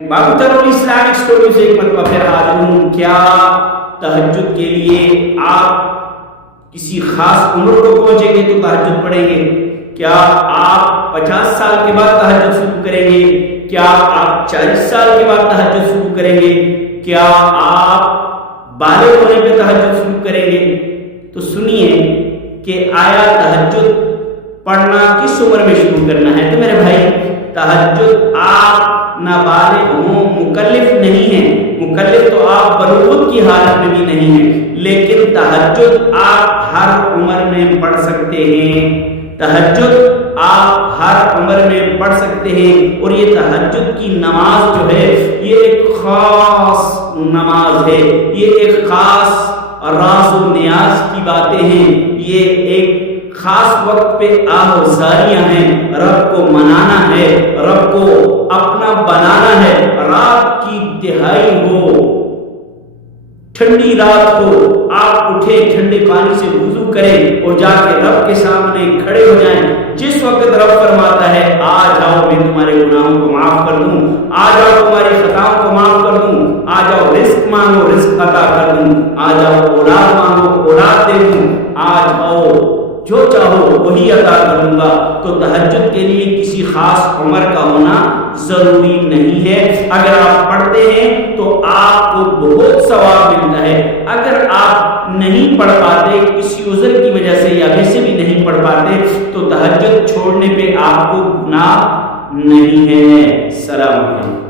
بابتر Islamic story سے ایک مرتبہ پھر حاضر ہوں۔ کیا تہجد کے لیے آپ کسی خاص عمر کو پہنچیں گے تو تہجد پڑھیں گے؟ کیا آپ 50 سال کے بعد تہجد شروع کریں گے؟ کیا آپ 40 سال کے بعد تہجد شروع کریں گے؟ کیا آپ بالغ ہونے پہ تہجد شروع کریں گے؟ تو سنیے کہ آیا تہجد پڑھنا کس عمر میں شروع کرنا ہے؟ تو میرے بھائی، تہجد آپ نابالغ ہوں، مکلف نہیں ہیں، مکلف تو آپ بلوغت کی حالت میں بھی نہیں ہیں، لیکن تہجد آپ ہر عمر میں پڑھ سکتے ہیں۔ تہجد آپ ہر عمر میں پڑھ سکتے ہیں، اور یہ تہجد کی نماز جو ہے یہ ایک خاص نماز ہے، یہ ایک خاص راز و نیاز کی باتیں ہیں، یہ ایک خاص وقت پہ آہوازاریاں ہیں، رب کو منانا ہے، رب کو اپنا بنانا ہے۔ رات کی تہائی ہو، ٹھنڈی رات ہو، آپ اٹھے، ٹھنڈے پانی سے وضو کریں اور جا کے رب کے سامنے کھڑے ہو جائیں۔ جس وقت رب فرماتا ہے آ جاؤ میں تمہارے گناہوں کو معاف کر دوں، آ جاؤ تمہاری خطاؤں کو معاف کر دوں، آ جاؤ رزق مانگو رزق عطا کر دوں، آ جاؤ اولاد مانگو اولاد دے دوں، آ جاؤ جو چاہو وہی عطا کروں گا۔ تو تہجد کے لیے کسی خاص عمر کا ہونا ضروری نہیں ہے۔ اگر آپ پڑھتے ہیں تو آپ کو بہت ثواب ملتا ہے۔ اگر آپ نہیں پڑھ پاتے، کسی عذر کی وجہ سے یا ویسے بھی نہیں پڑھ پاتے، تو تہجد چھوڑنے پہ آپ کو گناہ نہیں ہے۔ السلام علیکم۔